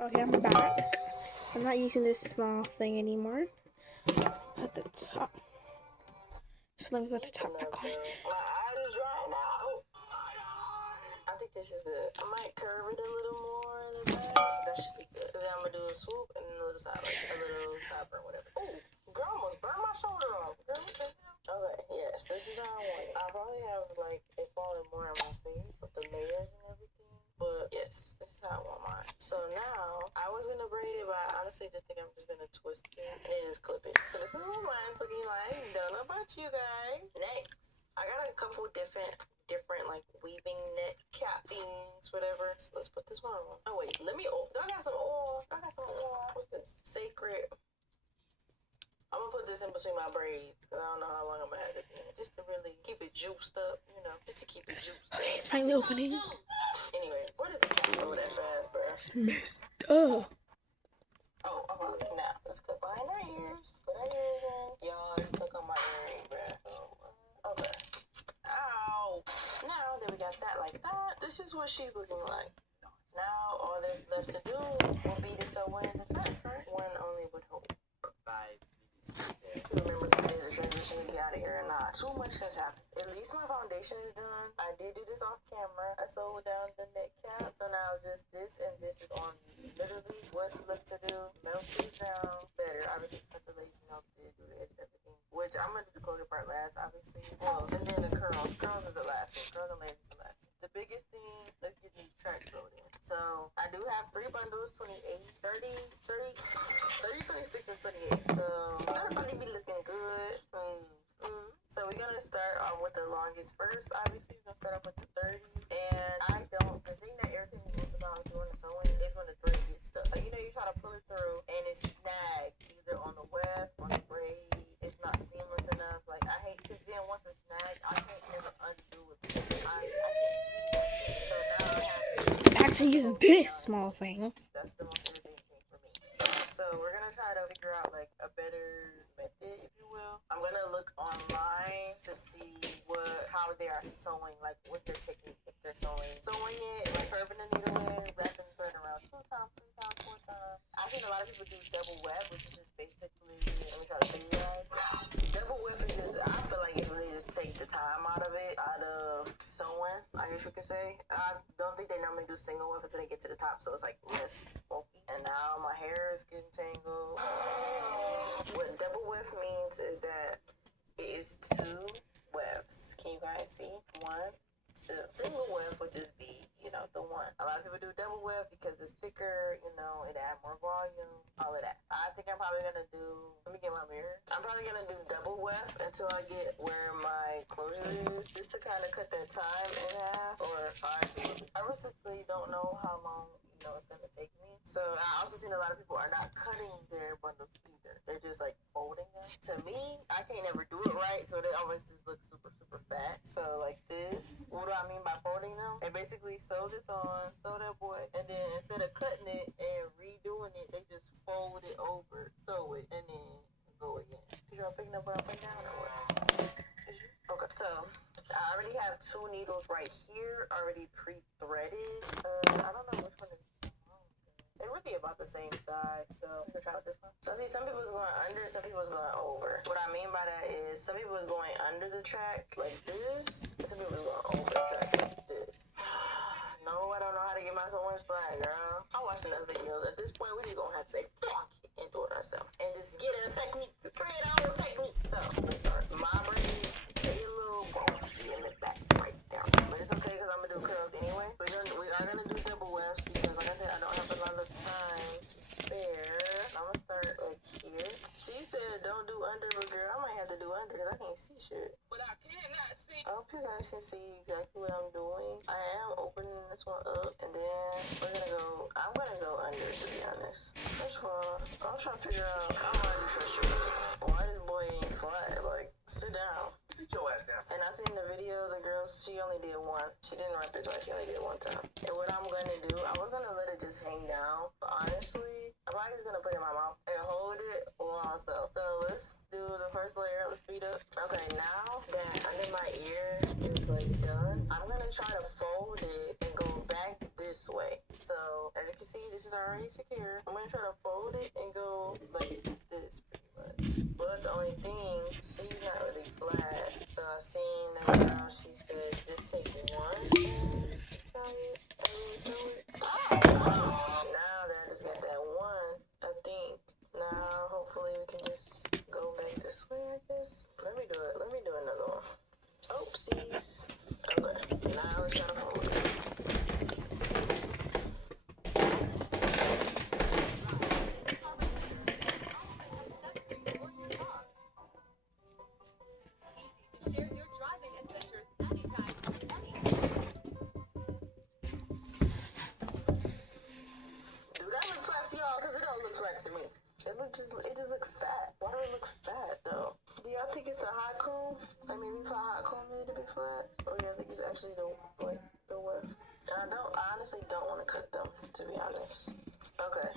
Okay, I'm back. I'm not using this small thing anymore. At the top. So let me put the top back on. My eyes is drying out. I think this is good. I might curve it a little more in the back. That should be good. Cause then I'm gonna do a swoop and a little side, like a little side burn, whatever. Ooh, girl, almost burned my shoulder off. Girl, what the hell? Okay, yes, this is how I want it. I probably have like it falling more on my face with the layers and everything. But yes, this is how I want mine. So now I was gonna braid it, but I honestly just think I'm just gonna twist it and just clip it. So this is what mine's looking like. Don't know about you guys. Next, I got a couple different like weaving net cap things, whatever. So let's put this one on. Oh wait, let me. Oh, I got some oil. I got some oil. What's this? Sacred. I'm gonna put this in between my braids because I don't know how long I'm gonna have this in, just to really keep it juiced up, you know, just to keep it juiced. Okay, it's finally opening. Anyway, where did the cat go that fast, bro? It's messed up. Oh, okay. Now let's cut behind our ears. Put our ears in. Y'all, it's stuck on my earring, bro. Okay. Ow. Now that we got that like that, this is what she's looking like. Now all there's left to do will be to sew in the track, right? One only would hope. 5 minutes. Remember to do the transition to get out of here or not. Too much has happened. At least my foundation is done. I did do this off camera. I sewed down the neck cap. So now just this and this is on me. Literally, what's left to do? Melt these down better. Obviously, cut the lace, melt it, do the edges, everything. Which I'm gonna do the closure part last, obviously. Well, and then the curls. Curls is the last thing. Curls and layers is the last thing. The biggest thing, let's get these tracks sewed in. So I do have 3 bundles, 28, 30, 30, 30, 26, and 28. So everybody be looking good. So we're gonna start with the longest first. Obviously, we're gonna start off with the 30. And the thing that irritates me most about doing the sewing is when the thread gets stuck. Like, you know, you try to pull it through and it's snagged either on the weft, on the braid. It's not seamless enough. Like, I hate, because then once it's snagged, I can't never undo it because I can't see that. So now I have to. Back to using this small thing. That's the most irritating thing for me. So we're gonna try to figure out like a better method, if you will. I'm gonna look online to see how they are sewing, like what's their technique if they're sewing it, like curving the needle in, wrapping the thread around 2 times, 3 times, 4 times. I've seen a lot of people do double web, which is just basically, let me try to show you guys. Double web is just, I feel like it's really just take the time out of sewing, I guess you could say. I don't think they normally do single web until they get to the top, so it's like less bulky. And now my hair is getting tangled. What double weft means is that it is 2 wefts. Can you guys see? 1, 2. Single weft would just be, you know, the 1. A lot of people do double weft because it's thicker, you know, it adds more volume, all of that. I think I'm probably gonna do, let me get my mirror. I'm probably gonna do double weft until I get where my closure is, just to kind of cut that time in half, or 5 to I basically don't know how long, you know, it's gonna take me. So I also seen a lot of people are not cutting their bundles either. They're just like folding them. To me, I can't never do it right, so they always just look super, super fat. So like this, what do I mean by folding them? They basically sew this on, sew that boy, and then instead of cutting it and redoing it, they just fold it over, sew it, and then go again. Cause y'all picking up what I'm putting down or what? Okay, so I already have 2 needles right here, already pre-threaded. I don't know which one is. They're really about the same size, so I'm gonna try with this one. So see, some people is going under, some people is going over. What I mean by that is some people is going under the track like this, and some people is going over the track like this. No, I don't know how to get my sewing splat, girl. I'm watching the videos. At this point, we just gonna have to say fuck it and do it ourselves. And just get a technique, create our own technique. So let's start. My braids, they a little bulky in the back right down. But it's okay because I'm gonna do curls anyway. We are gonna do double wefts because like I said, I don't have a lot of time to spare. I'm gonna start like here. She said don't do under, but girl, I might have to do under because I can't see shit. But I cannot see. I hope you guys can see exactly what I'm doing. I am opening this one up, and then I'm gonna go under, to be honest. First of all, I'm trying to figure out, I'm already frustrated. Why this boy ain't flat? Like, sit down. Sit your ass down. And I seen the video, the girl, she only did one. She didn't wrap it twice, she only did it one time. And what I'm gonna do, I was gonna let it just hang down, but honestly, I'm probably just gonna put it in my mouth and hold it while myself. So let's do the first layer. Let's speed up. Okay, now that under my ear is like done, I'm gonna try to fold it and go back this way. So as you can see, this is already secure. I'm gonna try to fold it and go like this pretty much. But the only thing, she's not really flat. So I seen that now she said just take one and tie it and sew it. Now that I just got that one, I think now hopefully we can just go back this way, I guess. Let me do it. Let me do another one. Oopsies. Okay, now let's try to fold it. Do that look flat to y'all? Because it don't look flat to me. It just look fat. Why do it look fat though? Do y'all think it's the hot comb? Like maybe if I hot comb made it to be flat? Or y'all think it's actually the weft? I honestly don't want to cut them, to be honest. Okay.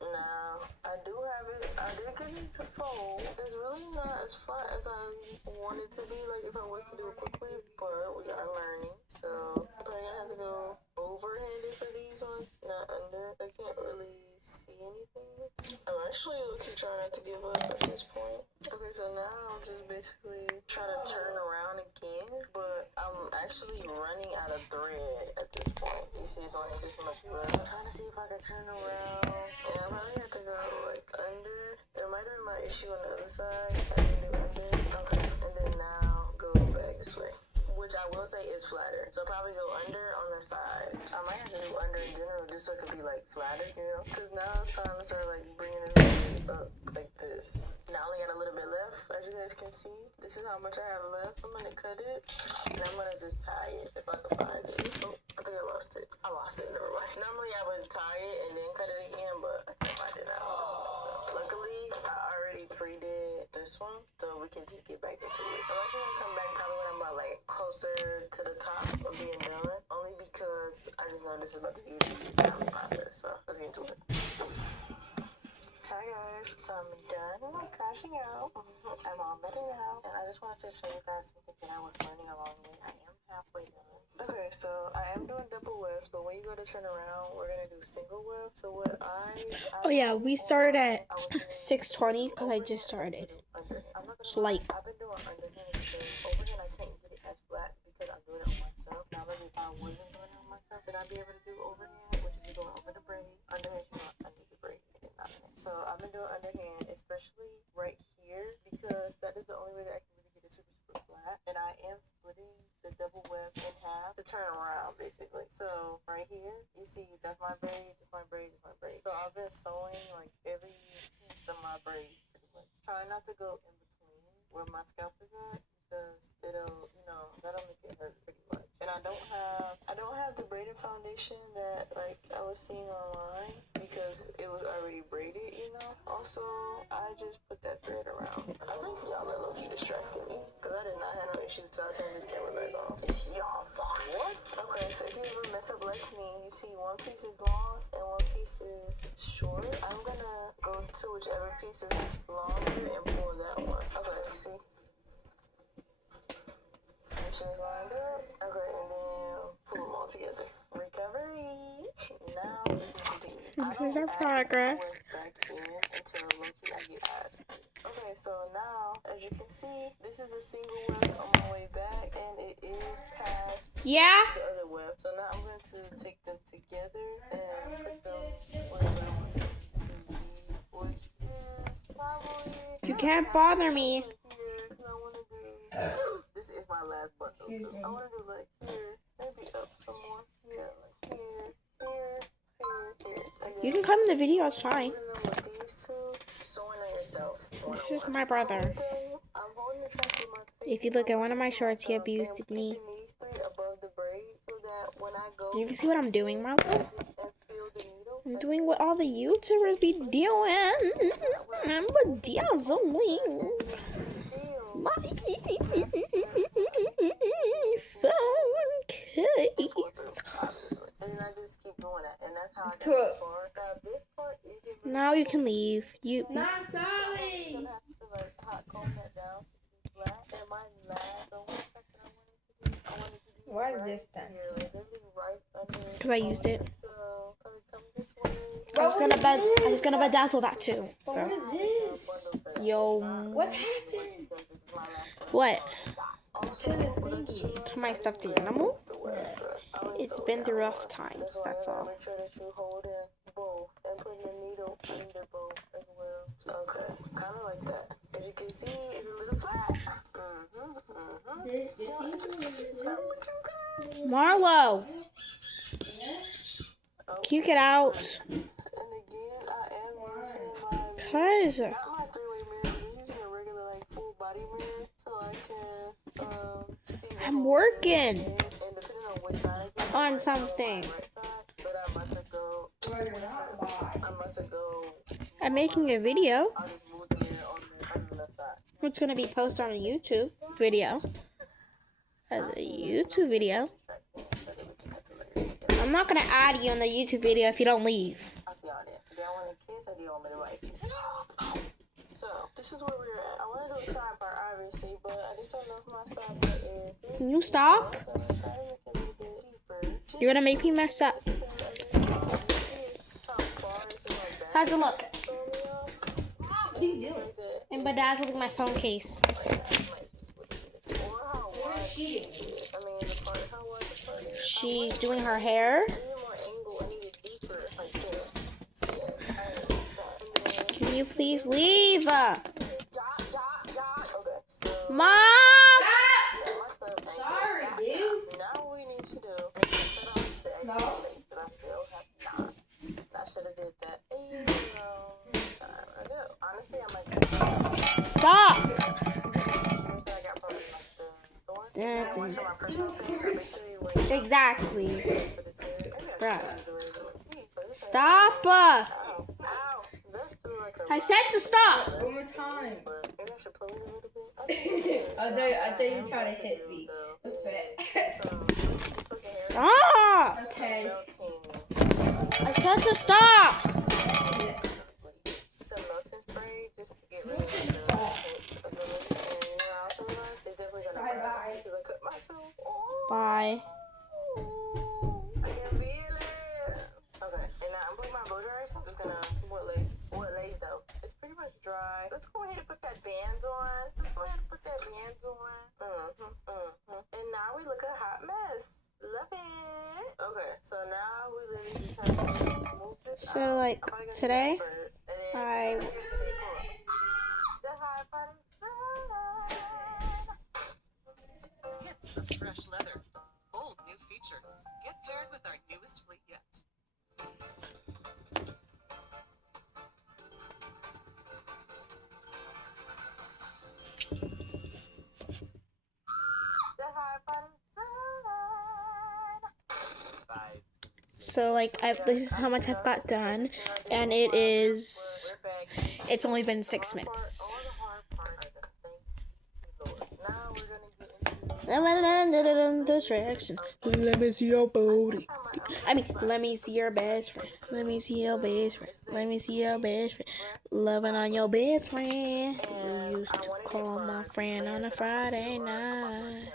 Now, I do have it. I did get it to fold. It's really not as flat as I want it to be, like if I was to do it quickly, but we are learning. So, I'm probably gonna have to go overhanded for these ones, not under. I can't really see anything. I'm actually trying not to give up at this point. Okay, so now I'm just basically trying to turn around again, but I'm actually running out of thread at this point. You see, it's only this much left. I'm trying to see if I can turn around. And I probably have to go like under. There might have been my issue on the other side. I can do under. Okay, and then now go back this way, which I will say is flatter. So I'll probably go under on the side. I might have to do under in general just so it could be like flatter, you know? Because now it's time to start like bringing it up like this. Now I only got a little bit left, as you guys can see. This is how much I have left. I'm gonna cut it, and I'm gonna just tie it if I can find it. Oh, I think I lost it. I lost it, never mind. Normally I would tie it and then cut it again, but I can't find it now on this one. So luckily, I already pre-did this one, so we can just get back into it. I'm actually gonna come back probably when I'm about like closer to the top of being done, only because I just know this is about to be a time process. So let's get into it. Hi guys, so I'm done crashing out. I'm all better now, and I just wanted to show you guys something that I was learning along the way. I am halfway done. Okay, so I am doing double wefts, but when you go to turn around, we're gonna do single weft. So what Oh yeah, we started at 6:20 because I just started. So like, I've been doing underhand because overhand I can't get it as flat because I'm doing it on myself. Now maybe if I wasn't doing it on myself, then I'd be able to do overhand, which is going over the braid. Underhand is going under the braid. So I've been doing underhand, especially right here, because that is the only way that I can really get it super flat. And I am splitting the double weft in half to turn around, basically. So right here, you see that's my braid, that's my braid, that's my braid. So I've been sewing like every piece of my braid pretty much. Try not to go in between where my scalp is at, because it'll, that'll make it hurt pretty much. And I don't have the braided foundation that like I was seeing online because it was already braided, Also, I just put that thread around. I think y'all are low-key distracting me because I did not have no issues until I turned this camera back on. It's y'all fault. What? Okay, so if you ever mess up like me, you see one piece is long and one piece is short. I'm gonna go to whichever piece is longer and pull that one. Okay, see? She's lined up. Okay, and then pull them all together. Recovery. Now we can continue. this is our progress. Back in until low-key I get asked. Okay, so now as you can see, this is the single weft on my way back, and it is past Yeah. the other weft. So now I'm going to take them together and put them where I want them to be, which is probably. You can't bother me. This is my last bundle too. I want to do like here, maybe up some more. Yeah, like here. You can come in the video, it's fine. With these two, sewing on yourself. This is my brother. I'm holding the track with my feet. If you look at one of my shorts, he abused me. These three above the braid so that when I go. You can see what I'm doing, Marlo? And feel the needle. I'm doing what all the YouTubers be doing. I'm bedazzling my phone case. And I just keep doing that, and that's how I got this far. Now this part isn't Now you can leave. You. Not I'm just sorry. gonna have to like hot comb that down so it's flat. And my last one that I wanted to do Why is right this done? here, literally right under. Because I used it. So come this way. I'm just gonna bedazzle that too. But So. what is this? Yo. What's happened? What? To the thingy. To my stuffed animal? It's been through rough times, that's all. Make sure that you hold in both and put the needle under both as well. Okay, kind of like that. As you can see, it's a little flat. Marlo! Can you get out? And again, I am using my Cuz. not my three-way mirror, but I'm using a regular like full body mirror so I can see. the I'm whole working thing. And depending on which side I get, on something. right side, but I'm about to go. I'm about to go. I'm making a video. I'll just move the mirror on the left side. It's gonna be posted on a YouTube video. As a YouTube video. I'm not gonna add you on the YouTube video if you don't leave. I see all that. Do y'all want to kiss or do you want me to write? So, this is where we're at. I want to do a side part, obviously, but I just don't know if my side part is. Can you stop? So I'm trying to make it a little bit deeper. You're gonna make me mess up. How's it look? What are you doing? I'm bedazzling my phone case. She's doing her hair. Can you please leave? Mom! Sorry, dude. Now we need to do is cut off the extra lace, but I still have not. I should have did that a long time ago. Honestly, I might keep that. Stop! I got probably like the thorn. And I went to my personal page. I basically went Exactly. for this hair. I Bruh. gotta do it with me, but this Stop! Ow, ow. That's still like a I said to stop! One more time. but maybe I should pull it a little bit. I thought you tried to hit me. So, Okay. this fucking hair Stop! Okay. melting. I said to stop! Some melting spray just to get rid of the hits of the lace. And you know, I also realized it's definitely gonna burn Bye-bye. because I cut myself. Ooh, Bye. I can feel it. Okay, and now I'm putting my blow dryer, so I'm just gonna what lace? What lace though? It's pretty much dry. Let's go ahead and put that band on. Let's go ahead and put that band on. And now we look a hot mess. Love it. Okay, so now we literally just have to move this So, out. like, I'm probably gonna do today, that first, and then I- here's the decor. The high part is done. Hits of fresh leather. Bold new features. Get paired with our newest fleet yet. The high part is done. So, like, this is how much I've got done. And it is. We're back. It's only been 6 minutes. All the hard part. Thank you, Lord. Now we're gonna get into Distraction. Let me see your booty. I mean, let me see your best friend. Let me see your best friend. Let me see your best friend. Loving on your best friend. You used to call my friend on a Friday night.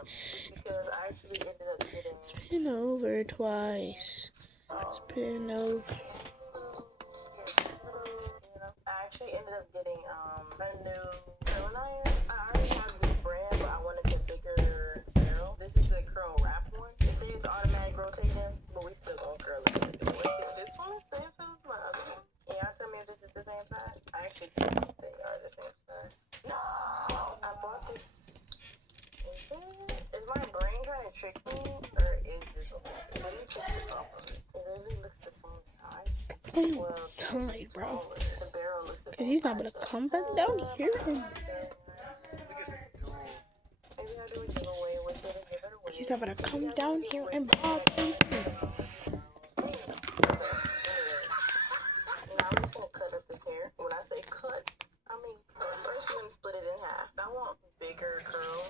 because I actually ended up getting It's been over twice. It's been over. I actually ended up getting a new curling iron. I already have this brand, but I wanted the bigger barrel. This is the curl wrap one. It says automatic rotating, but we still gonna curl it. Is this one the same size as my other one? Can y'all tell me if this is the same size? I actually think they are the same size. No! I bought this. Is my brain trying to trick me, or is this okay? Let me check this off of it. It really looks the same size. I'm sorry, bro. The barrel looks the Because same he's not size, gonna come back down here. Maybe I'll do a giveaway with it and give it away. He's not gonna come down here and bother me. Now I'm just gonna cut up this hair. When I say cut, I mean first we're gonna split it in half. I want bigger curls.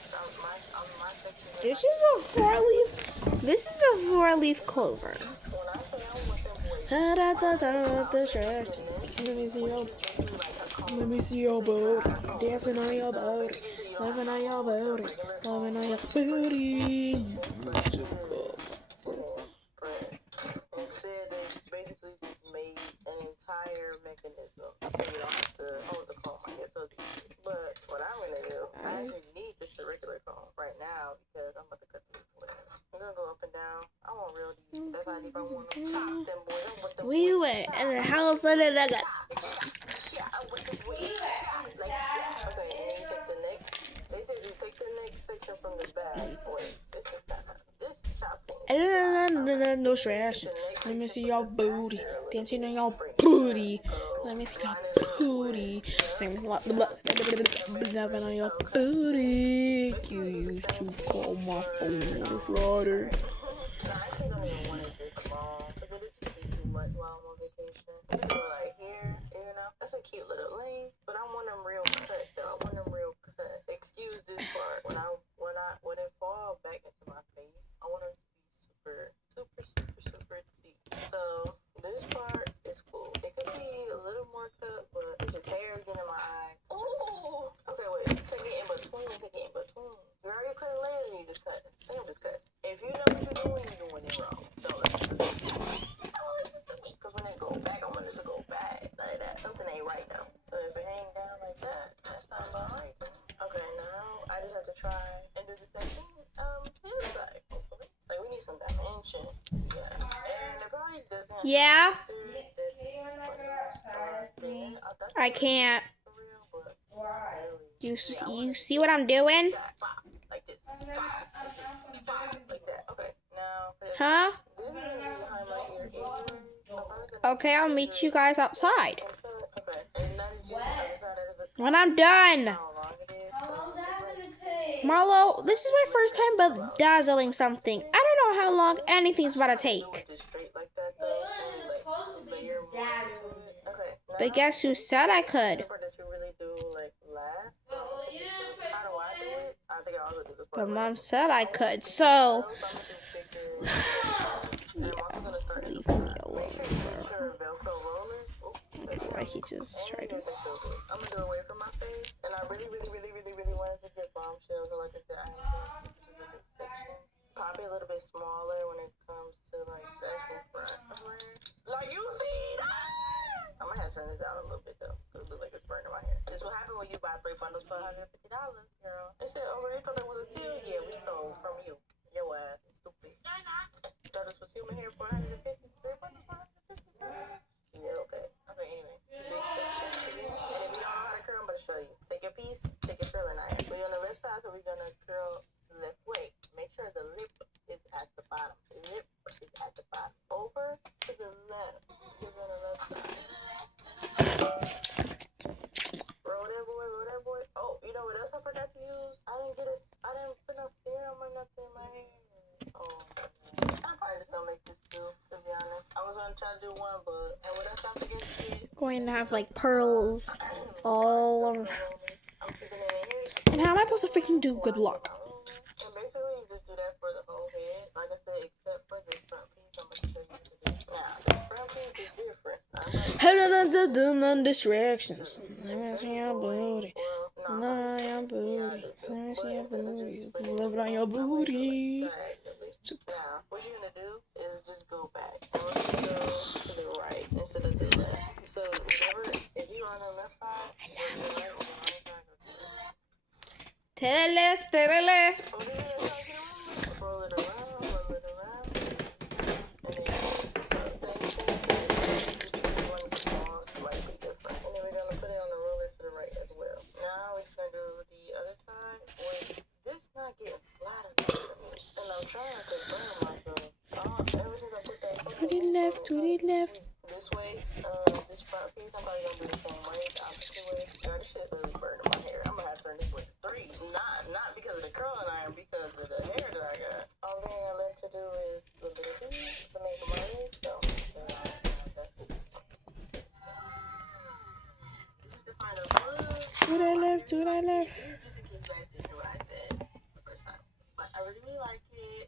On my section. This is a 4-leaf. This is a 4-leaf clover. When I say I want them boys, Da da da da distraction. Let me see your, basically like a comb. let me see your booty. Comb. Dancing on your So booty. basically, so you don't Loving on have your combs, booty. regular Loving comb, on your like booty. You press used to this, go. and then press. Instead, they basically just made an entire mechanism so you don't have to hold the comb. I guess so. But what I'm gonna do, I actually need just a regular comb right now because I'm about to cut this twist. I'm gonna go up and down. I want real deep. That's how deep I want them. Chop them boys. I want them We boys went chop. in the house of the niggas. Yeah, I want them boys chop. Like that. Okay, and then you take the next. They said you take the next section from the back. Wait, this is not. This chopping. No stress. Let me see your booty. Dancing on your booty. Let me see your booty. Loving on your booty. You used to call my phone on Friday. I actually don't even want it this long because it would just be too much while I'm on vacation. I'm gonna go like here, you know. That's a cute little lane, but I want them real cut though. I want them real cut. Excuse this part. When it fall back into my face, I want them to be super deep. So this part is cool. It could be a little more cut, but it's just hairs getting in my eye. Ooh. Okay, wait. Take it in between. Girl, you couldn't lay it, you just cut. I think I'm just cut. If you know what you're doing it wrong. Don't listen to me. Because when it go back, I want it to go back like that. Something ain't right though. So if it hang down like that, that's not about right. Okay, now I just have to try and do the same thing. The other side, hopefully. Like we need some dimension. Yeah. And it probably doesn't have Yeah, to I can't. for real, but You see what I'm doing? like this. Like that. Okay. Now for this. Huh? This is gonna be behind my ear anyway. So I'm gonna Okay, I'll meet you guys outside. okay. And that is just the other side. That is a When I'm done. how long it is. So it's like Marlo, this is my first time bedazzling something. I don't know how long anything's about to take. just straight like that though. And like layer more into it. Okay. Now But guess who said I could? the part that you really do like last. How do I do it? I think I also do this part. But Mom said I could, so I'm gonna do bigger. And I'm also gonna start leave me make alone. sure you make sure Velcro rollers. Why he just tried to. I'm gonna do it away from my face, and I really wanted to get bombshells. So like I said, I have a super section. Probably a little bit smaller when it comes to like the actual front of wear. Like you see that? I'm gonna have to turn this down a little bit though, cause it looks like it's burning my hair. This will happen when you buy 3 bundles for $150, girl. They said, oh, they thought that was a steal. Yeah, we stole from you. Your ass, stupid. Thought this was human hair for 150. 3 bundles for 150. Yeah, okay. Okay, anyway. Big section. And if you don't know how to curl, I'm going to show you. Take your piece, take your curling iron. We're on the left side, so we're going to curl the left way. Make sure the lip is at the bottom. The lip is at the bottom. Over to the left. You're on the left side. Roll that boy. Oh, you know what else I forgot to use? I didn't put no serum or nothing in my hair. Oh, I'm probably just gonna make this too, to be honest. I was gonna try to do one, but and what else I forget to do? Going to have like pearls all over. I'm keeping it in here. And how am I supposed to freaking do good luck? And basically, you just do that for the whole head. Like I said, except for this front piece, I'm gonna show you what to do. Now, this front piece is different. Distractions. Let me see your booty. Love on your booty. Let me see your booty. Love on your booty. Now, what you're gonna do is just go back. I want you to go to the right instead of the left. So whenever, if you're on the left side, you're right, you're on the right side. To the left, to the left. Roll it around, and then one small, slightly different. And then we're gonna put it on the roller to the right as well. Now we're just gonna do the other side with this not getting flat enough. And I'm trying to burn myself. Ever since I put that To the left, to the left. this way, this front piece, I'm probably gonna do the same way, the opposite way. Girl, this shit's really burning my hair. I'm gonna have to turn this way to 3. Not because of the curling iron, because of the hair that I got. All thing I left to do is the little piece to make money. So, this is the final look. To the left, to the left. This is just in case you guys didn't hear what I said the first time. But I really like it.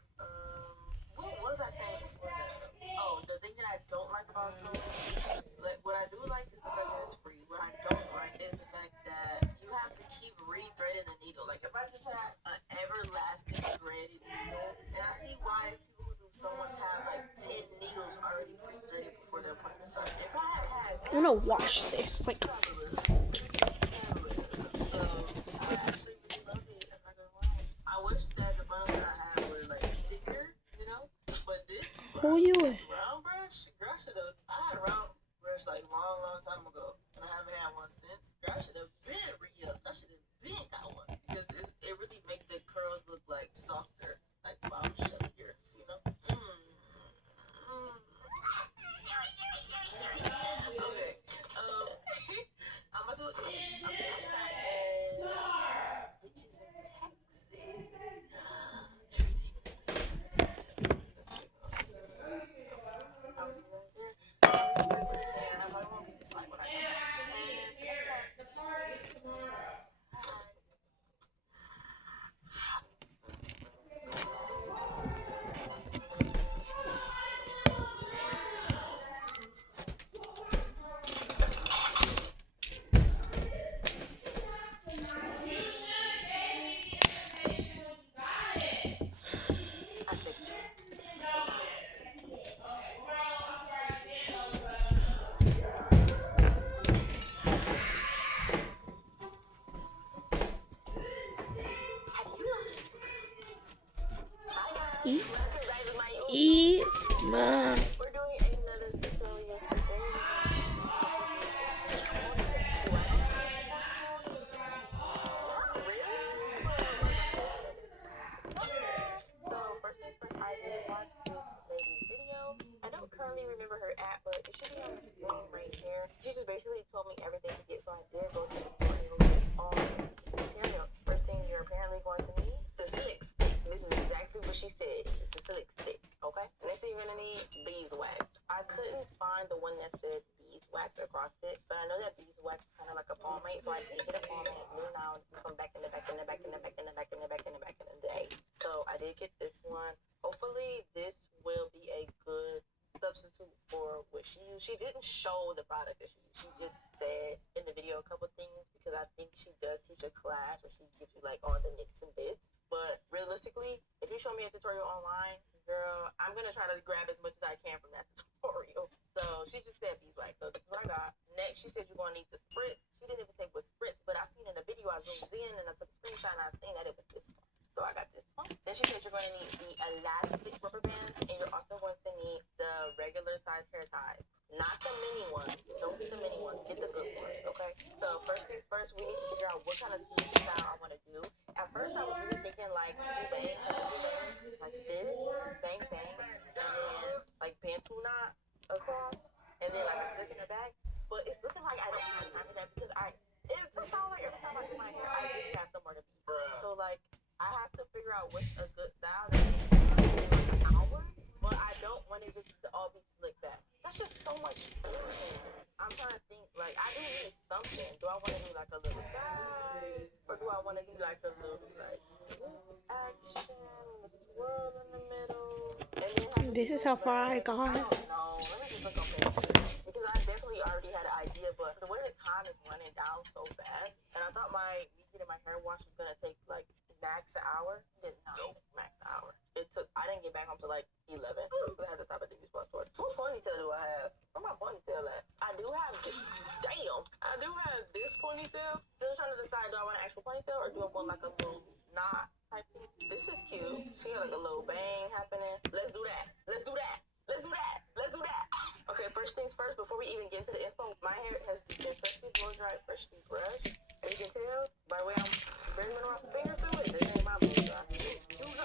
What was I saying before that? Oh, the thing that I don't like about sewing, like what I do like is the to wash this. Like, So I actually really loved it. I'm not gonna lie. I wish that the buns that I had were like thicker, you know. But this who you this with? round brush, girl, I had a round brush like long time ago, and I haven't had one since. Girl, I should have been re-up. I should have been got one because it really make the curls look like softer, like bombshellier, you know. Okay. I'm about to look. I'm gonna try and bitches in Texas. Everything is made in Texas. I was gonna say, I'm gonna for the tan. I probably won't be this light when I come back. And till next time. I said eat. Have you lost your Eat, mind? eat, ma. We're doing another tutorial today. So first things first, I did watch this lady's video. I don't currently remember her at, but it should be on the screen right here. She just basically told me everything to get, so I did go to the store and go get all these materials. First thing you're apparently going to need, the slick stick. This is exactly what she said. It's the slick stick, okay? Next thing you're gonna need, beeswax. I couldn't find the one that said beeswax across it, but I know that beeswax is kind of like a pomade, so I did get a pomade. New now, from back in the day. So I did get this one. Hopefully this will be a good substitute for what she used. She didn't show the product that she used. She just said in the video a couple things because I think she does teach a class where she gives you like all the nicks and bits. But realistically, if you show me a tutorial online, girl, I'm gonna try to grab as much as I can from that tutorial. So she just said beeswax. So this is what I got. Next, she said you're gonna need the spritz. She didn't even say what spritz, but I seen in the video, I zoomed in and I took a screenshot and I seen that it was this one. So I got this one. Then she said you're going to need the elastic rubber bands, and you're also going to need the regular size hair ties. Not the mini ones. Don't get the mini ones. Get the good ones, okay? So first things first, we need to figure out what kind of sleeve style I want to do. At first, I was really thinking like two bangs, like this, bang, bang, and then like bantu knot across, and then like a slip in the back. But it's looking like I don't have time for that because it just sounds like every time I do my hair, I really have somewhere to be. So like, I have to figure out what's a good style that makes an hour, but I don't want it just to all be slick back. That's just so much fun. I'm trying to think, like, I do need something. Do I want to do like a little side, or do I want to do like a little like action, a swirl in the middle, and then This is how far I I got. don't know. Let me just look on Facebook because I definitely already had an idea, but the way the time is running down so fast, and I thought me getting my hair washed was gonna take like max an hour. It did not take max an hour. I didn't get back home till like 11. So I had to stop at the beauty spot store. What ponytail do I have? Where my ponytail at? I do have this. Damn. I do have this ponytail. Still trying to decide, do I want an actual ponytail or do I want like a little knot type thing? This is cute. She got like a little bang happening. Let's do that. Let's do that. Let's do that. Let's do that. Okay, first things first, before we even get into the info, my hair has been freshly blow dried, freshly brushed. As you can tell, by the way I'm bringing my finger through it, this ain't my blow dry. You know.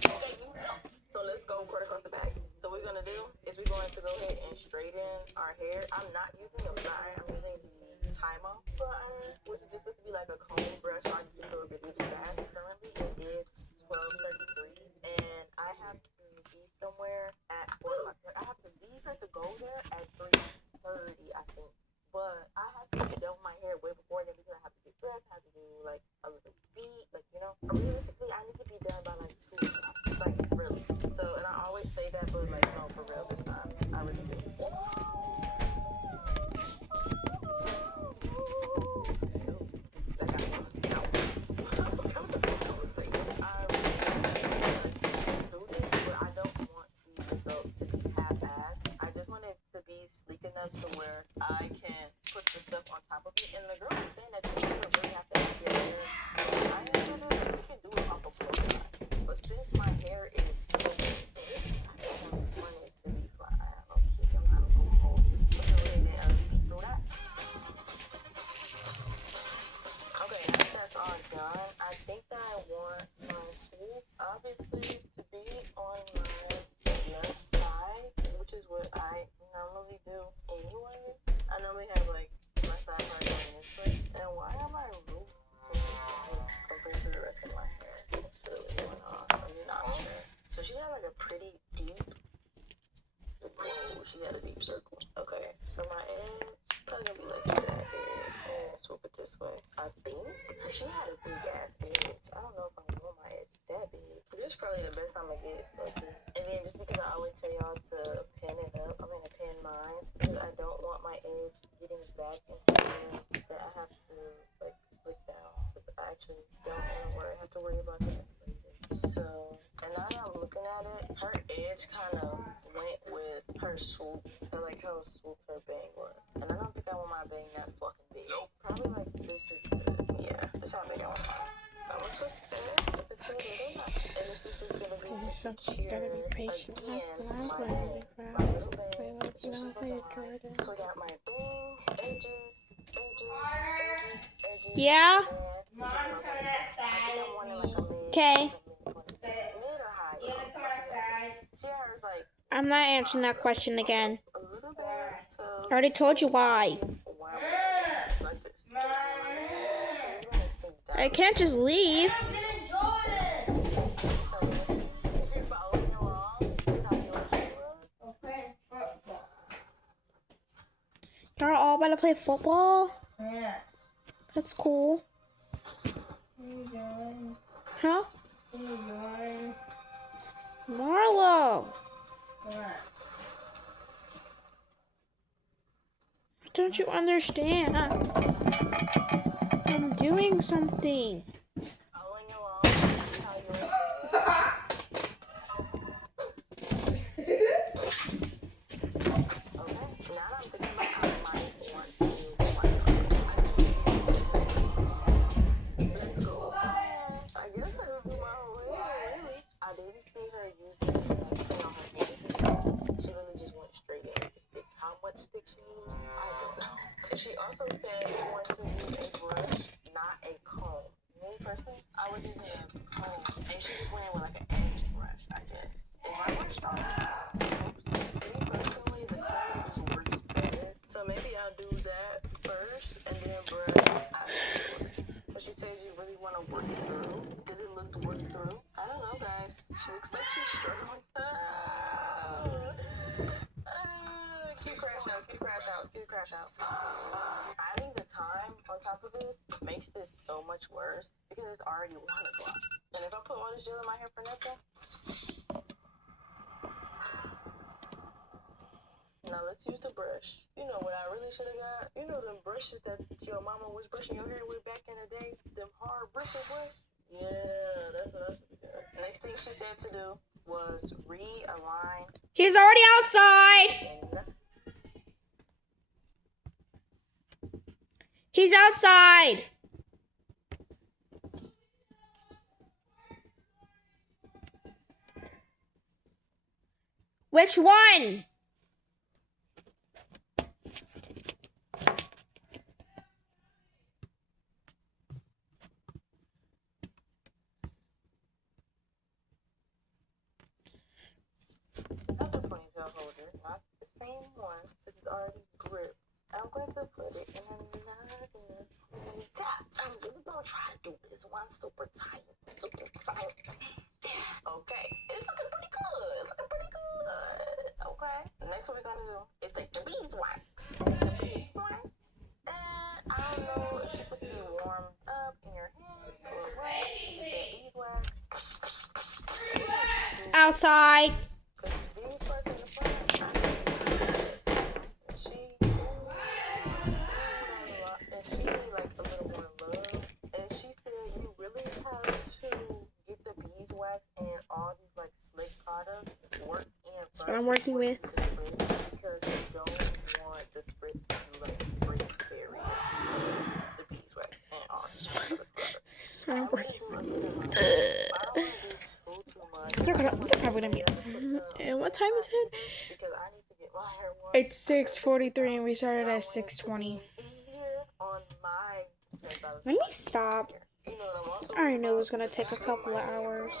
Okay, you know. So let's go quarter across the back. So what we're gonna do is we're going to go ahead and straighten our hair. I'm not using a flat iron, I'm using the timer flat iron, which is just supposed to be like a comb brush, so I can do it really fast. Currently it is 12:33, and I have to be somewhere at 4 o'clock. I have to leave her to go there at 3:30, I think. But I have to get done with my hair way before then because I have to get dressed, I have to on top of it. And the girl was saying that you don't really have to have your hair. I understood it. You can do it off of both sides. But since my hair is so big, I don't want it to be fly. I don't see I'm not gonna hold it. So then speak through that. Okay, now that that's all done, I think that I want my swoop obviously to be on my left side, which is what I normally do anyways. I normally have like my side part going this way. And why are my roots so big compared to the rest of my hair? What's really going on? Are you not sure? So she had like a pretty deep. Whoa, she had a deep circle. Okay, so my edge probably gonna be like that big and swoop it this way. I think she had a big ass edge. I don't know if I want my edge that big. This is probably the best I'm gonna get. Okay. And then just because I always tell y'all to pin it up, I'm gonna pin mine because I don't want my edge getting back into the that I have to like slick down. Because I actually don't want to have to worry about that later. So, and now that I'm looking at it, her edge kind of went with her swoop. I like how swoop her bang was. And I don't think I want my bang that fucking big. Nope. Probably like this is good. Yeah, this is how big I want mine. So I'm gonna twist it up until the little knot. And this is just gonna be This is something secure gotta be patient. again. I'm My going bang, to my little bang. say It's just no, looking no, Jordan. so I got my bang, edges, edges. Yeah. Mom's on that side. Okay. Mid or high? The other side. She has like I'm not answering that question again. a little bit. So I already told you why. like this. I can't just leave. Jordan. If you're following along, how you Okay, football. You're all about to play football? Yes. That's cool. Huh? Marlo, don't you understand? I'm doing something. following along, how you okay, now that I'm thinking about how I might want to do let's go. I guess I would do my whole hair, really. I didn't see her using anything on her hands. She really just went straight in with the stick. How much stick she used, I don't know. And she also said she wanted to use a brush, not a comb. Me personally, I was using a comb, and she just went in with like an edge brush, I guess. Is my brush strong? Me personally, the comb just works better. So maybe I'll do that first, and then brush afterwards. But she says you really want to work it through. Does it look to work through? I don't know, guys. She looks like she's struggling. Cute crash out, cute crash out, cute crash out. Adding the time on top of this makes this so much worse because it's already 1 o'clock. And if I put all this gel in my hair for nothing, now let's use the brush. You know what I really should have got? You know them brushes that your mama was brushing your hair with back in the day? Them hard bristles brush? Yeah, that's what I should have got. Next thing she said to do was realign He's already outside. in. He's outside. Which one? Not the ponytail holder, not the same one. This is already gripped. I'm going to put it in another tap. I'm really gonna try to do this one super tight. Super tight. Okay. It's looking pretty good. It's looking pretty good. Okay. Next what we're gonna do is take the beeswax. The beeswax. And I don't know if it's supposed to be warmed up in your hands or what. You said beeswax. Outside. She need like a little more love. And she said you really have to get the beeswax and all these like slick products work in That's what I'm working with. because you don't want the spritz to like break very I'm working. I don't want to do too much. They're probably gonna be. And what time is it? Because I need to get my hair washed. It's 6:43 and we started at 6:20. Easier on my Let me stop. You know what I'm also I already knew it was gonna take a couple of hours.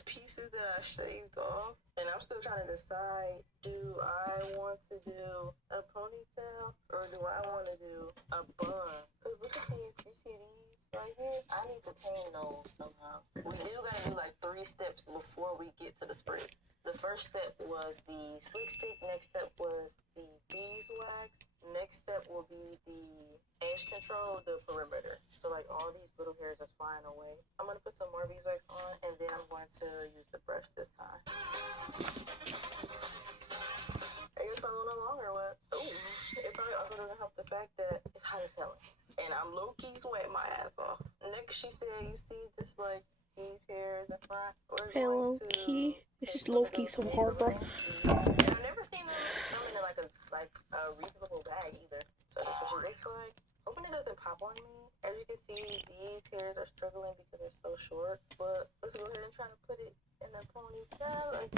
these pieces that I shaved off, and I'm still trying to decide, do I want to do a ponytail or do I want to do a bun? Because look at these, you see these right here? I need to tame those somehow. We do gotta do like 3 steps before we get to the spritz. The first step was the slick stick, next step was the beeswax, next step will be the edge control, the perimeter. So like all these little hairs are flying away. I'm gonna put some more beeswax on and then I'm going to use the brush this time. Are you probably no longer what? Ooh, it probably also doesn't help the fact that it's hot as hell. And I'm low-key sweating my ass off. Next she said, you see this like these hairs in front? Hey, low key. This is low key so hard, bro. And I've never seen them come in like a reasonable bag either. So this is what it looks like. Hoping it doesn't pop on me. As you can see, these hairs are struggling because they're so short. But let's go ahead and try to put it in a ponytail.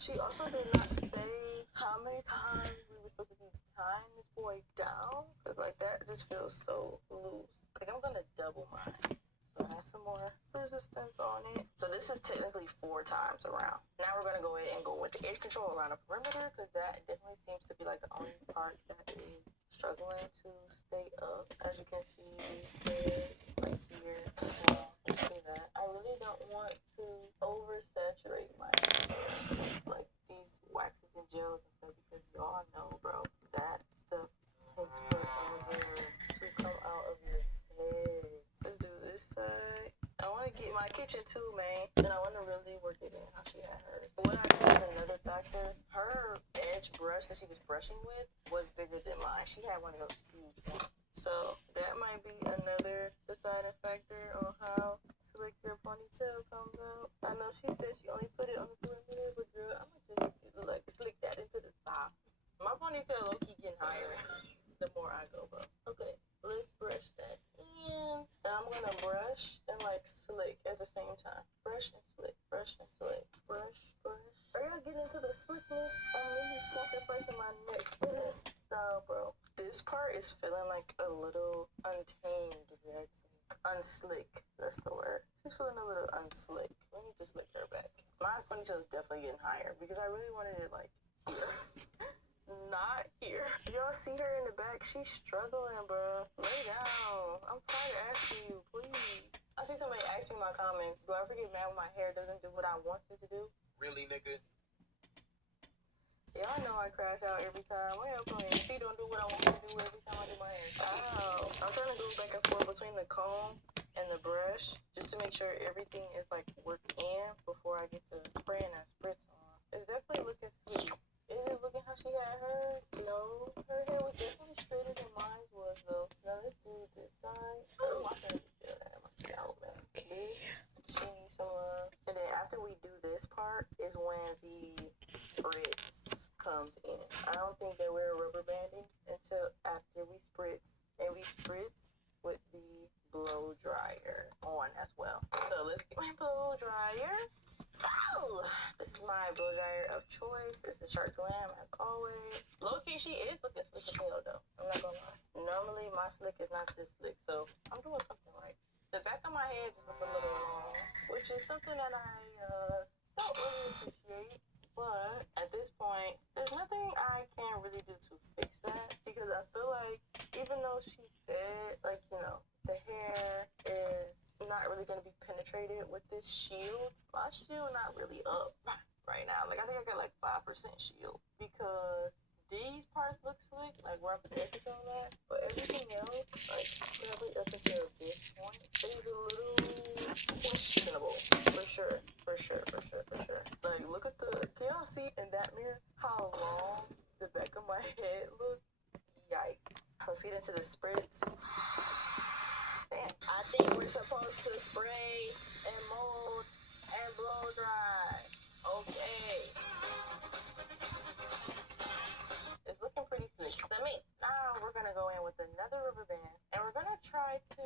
She also did not say how many times we were supposed to be tying this boy down. Because like that just feels so loose. Like I'm gonna double mine. So I have some more resistance on it. So this is technically 4 times around. Now we're gonna go ahead and go with the edge control around the perimeter because that definitely seems to be like the only part that is struggling to stay up. As you can see, these hairs right here. So you see that. I really don't want to oversaturate my hair. Like these waxes and gels and stuff because y'all know, bro, that stuff takes forever to come out of your head. Let's do this side. I want to get my kitchen too, man. And I want to really work it in how she had hers. What I think is another factor, her edge brush that she was brushing with was bigger than mine. She had one of those huge ones. So that might be another deciding factor on how slick your ponytail comes out. I know she said she only put it on the perimeter, but girl, I'm gonna just like slick that into the top. My ponytail low key getting higher the more I go, bro. Okay, let's brush that in. And I'm gonna brush and like slick at the same time. Brush and slick, brush and slick, brush, brush. Are y'all getting into the slickness? I'm really sacrificing my neck for this style, bro. This part is feeling like a little untamed, if you ask me. Unslick, that's the word. She's feeling a little unslick. Let me just lick her back. My ponytail is definitely getting higher because I really wanted it like here. Not here. Y'all see her in the back? She's struggling, bro. Lay down. I'm tired of asking you, please. I see somebody ask me in my comments, do I ever get mad when my hair doesn't do what I want it to do? Really, nigga? Y'all know I crash out every time. My hair playing. She don't do what I want her to do every time I do my hair. Ow. I'm trying to go back and forth between the comb and the brush just to make sure everything is like worked in before I get the spray and that spritz on. It's definitely looking sweet. Is it looking how she had hers? No. Her hair was definitely straighter than mine was, though. Now let's do this side. Oh, my hair is good. I have my scalp, man. This, she needs some love. And then after we do this part is when the spritz comes in. I don't think that we're rubber banding until after we spritz. And we spritz with the blow dryer on as well. So let's get my blow dryer. Oh, this is my blow dryer of choice. It's the Shark Glam as always. Low key, she is looking slick as hell though. I'm not gonna lie. Normally my slick is not this slick, so I'm doing something right. The back of my head just looks a little long, which is something that I don't really appreciate. But at this point, there's nothing I can really do to fix that because I feel like even though she said like the hair is not really going to be penetrated with this shield. My shield not really up right now. Like I think I got like 5% shield because these parts look slick, like where I put the edges on that, but everything else, like probably up until this point, is a little questionable. For sure. Like look at can y'all see in that mirror how long the back of my head looks? Yikes. Let's get into the spritz. I think we're supposed to spray and mold and blow dry. Okay. It's looking pretty slick to me. Now we're gonna go in with another rubber band and we're gonna try to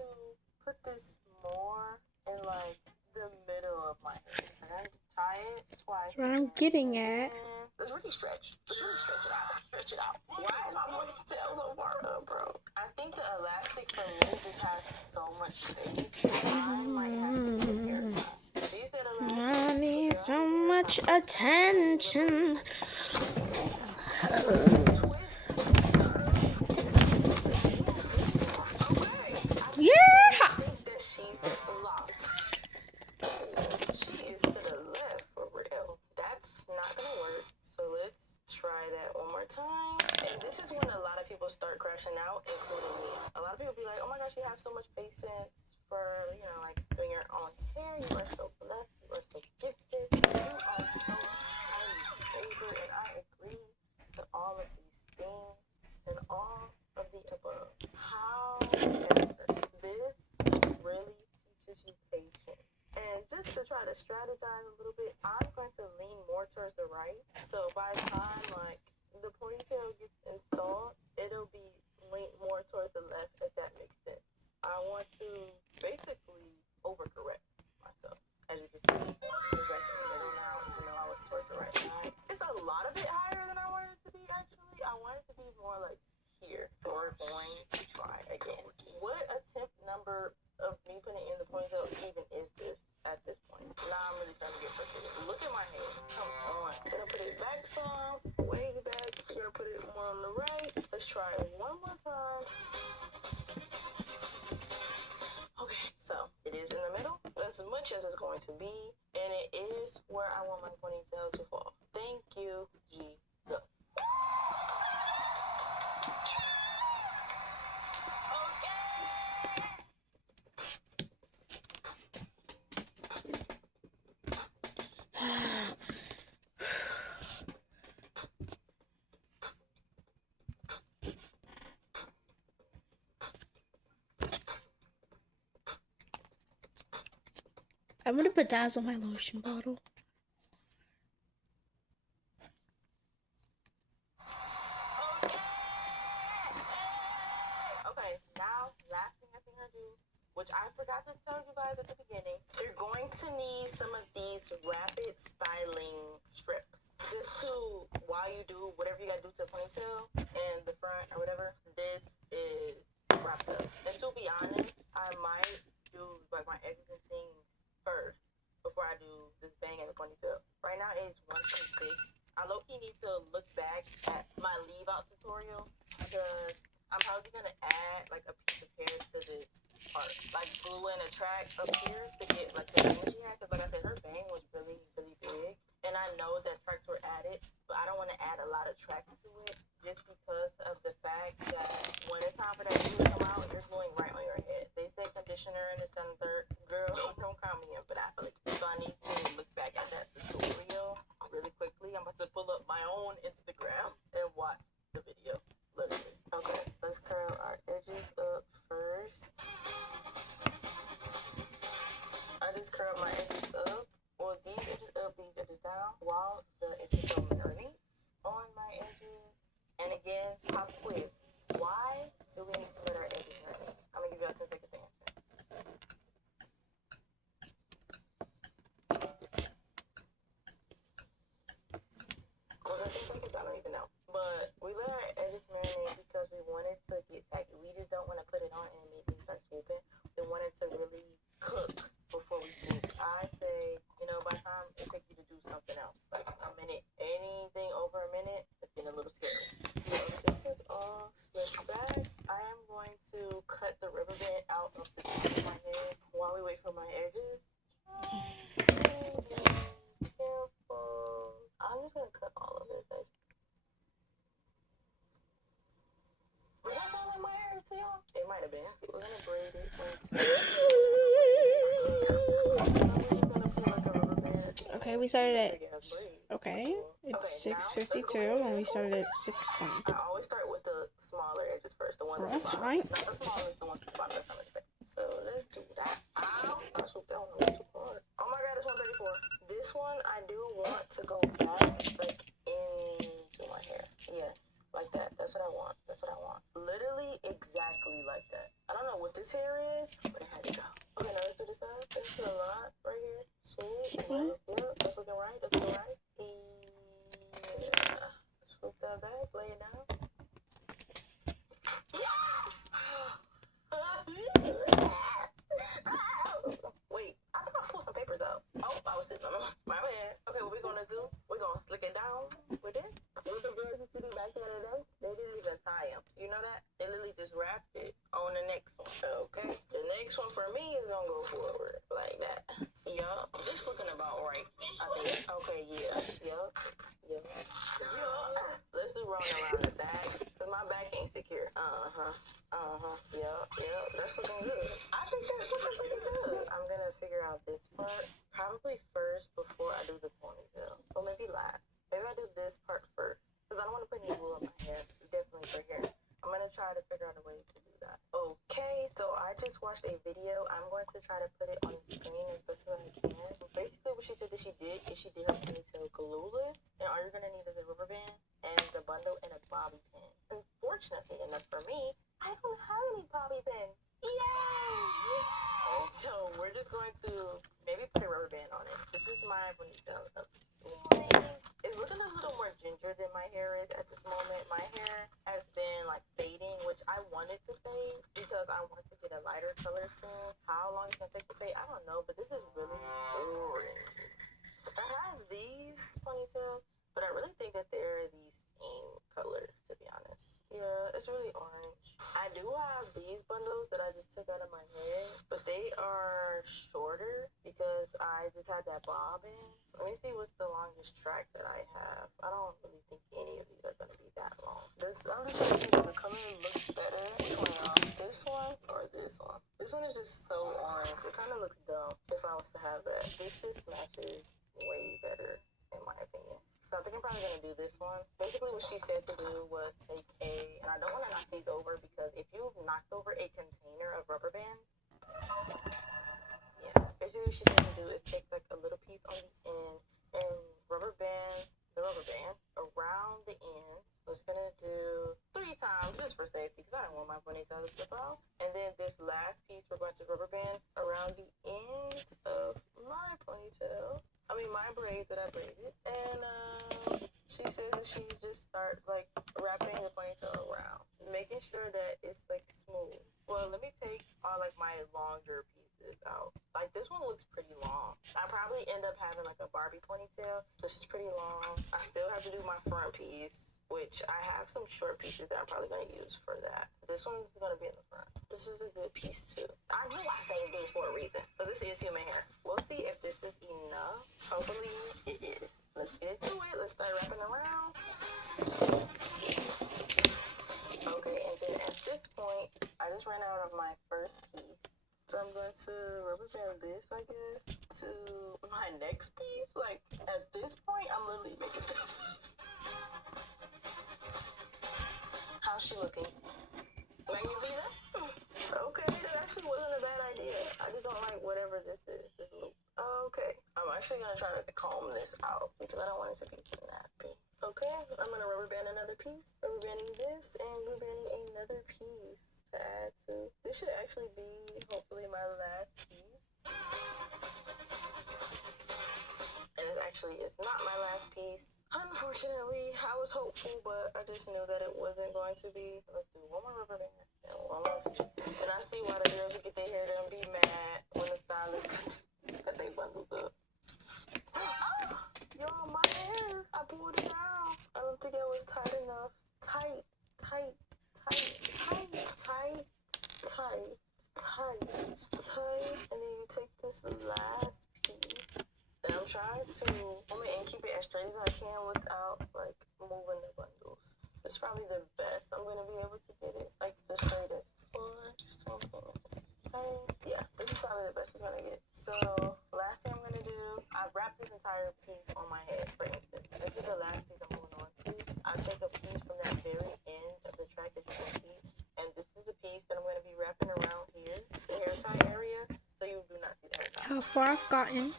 put this more in like the middle of my hair. I'm gonna tie it twice. That's what I'm getting at. Let's really stretch. Let's really stretch it out. Stretch it out. Why is my ponytail so far up, bro? I think the elastic for me just has so much space. I might have to get a haircut. She said elastic. I need so much attention. Yeah. I think that she's lost. She is to the left for real. That's not gonna work. So let's try that one more time. And this is when a lot of people start crashing out, including me. A lot of people be like, oh my gosh, you have so much patience for, you know, like doing your own hair. You are so blessed. You are so gifted. You are so highly favored. And I agree to all of these things and all of the above. However, this really teaches you patience. And just to try to strategize a little bit, I'm going to lean more towards the right. So by the time like the ponytail gets installed, it'll be leaned more towards the left, if that makes sense. I want to basically overcorrect myself. As you can see, it's like in the middle now, even though I was towards the right side. It's a lot of it higher than I wanted it to be, actually. I want it to be more like here. So we're going to try again. What attempt number of me putting in the ponytail even is this at this point? Now I'm really starting to get frustrated. Look at my hair. Come on. Gonna put it back some, way back. Gonna put it more on the right. Let's try it one more time. Okay, so it is in the middle as much as it's going to be, and it is where I want my ponytail to fall. Thank you, Jesus. I'm gonna bedazzle my lotion bottle. Okay, now last thing I think I do, which I forgot to tell you guys at the beginning, you're going to need some of these rapid styling strips. Just to, while you do whatever you gotta do to the ponytail and the front or whatever, this is wrapped up. And to be honest, I might do like my edges and things first before I do this bang in the ponytail. Right now it is 1.6. I low-key need to look back at my leave out tutorial because I'm probably gonna add like a piece of hair to this part, like glue in a track up here to get like the bang she had. Because like I said, her bang was really, really big, and I know that tracks were added, but I don't want to add a lot of tracks to it just because of the fact that when it's time for that glue to come out, you're gluing right on your head. They say conditioner in the center. Girl, don't count me in for that. So I need to look back at that tutorial really quickly. I'm about to pull up my own Instagram and watch the video. Literally. Okay, let's curl our edges up first. I just curl my edges up, or these edges up, these edges down, while the edges are marinate on my edges. And again, pop quiz. Why do we need to let our edges marinate? I'm gonna give y'all 10 seconds to answer. Was it 10 seconds? I don't even know. But we let our edges marinate because we wanted to get tacky. We just don't want to put it on and immediately start swooping. We wanted to really cook before we swoop. I say, you know, by the time it takes you to do something else, like a minute, anything over a minute, it's getting a little scary. So this is all slipped back. I am going to cut the rubber band out of the top of my head while we wait for my edges. Be careful. I'm just gonna cut all of this. Does that sound like my hair to y'all? It might have been. We're gonna braid it into. I'm gonna put like a rubber band. Okay, we started at. It has braids. Okay, it's Okay, now, 6:52 let's go and we ahead. started at 6:20. I always start with the smaller edges first, the ones Well, at the that's bottom. fine. Not the smallest, the ones at the bottom. That's not what I expect. So let's do that. Ow! I swooped that one a little too hard. Oh my god, it's 134. This one I do want to go back, like into my hair. Yes, like that. That's what I want. That's what I want. Literally exactly like that. I don't know what this this hair is. Where the heck it go? Okay, now let's do this side. This is a lot right here. Swoop. What? Yeah, that's looking right. That's looking right. Yeah. Swoop that back. Lay it down. Wait, I thought I pulled some papers out. Oh, I was sitting on them. My bad. Okay, what we're gonna do? We're gonna slick it down with this. With the girls used to be back the other day, they didn't even tie them. You know that? They literally just wrapped it on the next one. Okay? The next one for me is gonna go forward like that. Yup. This looking about right. I think. Okay, yeah. Yup. Yup. Let's do rolling around the back. Cause my back ain't secure. Yup. That's looking good. I think that's looking pretty good. I'm gonna figure out this part probably first before I do the ponytail. Or maybe last. Maybe I do this part first. Because I don't want to put any glue on my hair. Definitely for hair. I'm going to try to figure out a way to do that. Okay, so I just watched a video. I'm going to try to put it on the screen as best as I can. Basically, what she said that she did is she did her ponytail glueless. And all you're going to need is a rubber band and the bundle and a bobby pin. Unfortunately enough for me, I don't have any bobby pins. Yay! So we're just going to maybe put a rubber band on it. This is my ponytail. It's looking a little more ginger than my hair is at this moment. My hair has been like fading, which I wanted to fade because I want to get a lighter color soon. How long it's gonna take to fade, I don't know, but this is really boring. I have these ponytails, but I really think that they're the same color, to be honest. Yeah, it's really orange. I do have these bundles that I just took out of my head, but they are shorter because I just had that bob in. Let me see what's the longest track that I have. I don't really think any of these are going to be that long. I'm just trying to see, does the color look better? Which one, y'all? This one or this one? This one is just so orange. It kind of looks dumb if I was to have that. This just matches way better, in my opinion. So I think I'm probably going to do this one. Basically what she said to do was take and I don't want to knock these over because if you've knocked over a container of rubber bands, yeah, basically what she said to do is take like a little piece on the end and rubber band the rubber band around the end. So it's going to do 3 times just for safety because I don't want my ponytail to slip out. And then this last piece we're going to rubber band around the end of my ponytail. I mean, my braids that I braided. And she says that she just starts like wrapping the ponytail around, making sure that it's like smooth. Well, let me take all like my longer pieces out. Like this one looks pretty long. I probably end up having like a Barbie ponytail. This is pretty long. I still have to do my front piece, which I have some short pieces that I'm probably going to use for that. This one's going to be in the front. This is a good piece too. I knew I saved this for a reason, but this is human hair. We'll see if this is enough. Hopefully it is. Let's get to it. Let's start wrapping around. Okay, and then at this point, I just ran out of my first piece. So I'm going to rubber band this, I guess, to my next piece. Like, at this point, I'm literally making this. How's she looking? Magnavita? Okay, that actually wasn't a bad idea. I just don't like whatever this is, this loop. Okay, I'm actually going to try to comb this out because I don't want it to be nappy. Okay, I'm going to rubber band another piece, rubber banding this, and rubber banding another piece to add to. This should actually be, hopefully, my last piece. And it's not my last piece. Unfortunately, I was hopeful, but I just knew that it wasn't going to be. Let's do one more rubber band and one more piece. And I see why the girls who get their hair done be mad when the stylist cut their bundles up. Oh, y'all, my hair. I pulled it down. I don't think it was tight enough. Tight. And then you take this last piece. And I'm trying to comb it and keep it as straight as I can without like moving the bundles. It's probably the best I'm gonna be able to get it like the straightest. Yeah, this is probably the best it's gonna get. So last thing I'm gonna do, I wrapped this entire piece on my head. For instance, this is the last piece I'm moving on to. I take a piece from that very end of the track that you can see, and this is the piece that I'm gonna be wrapping around here, the hair tie area, so you do not see the hair tie. How far I've gotten.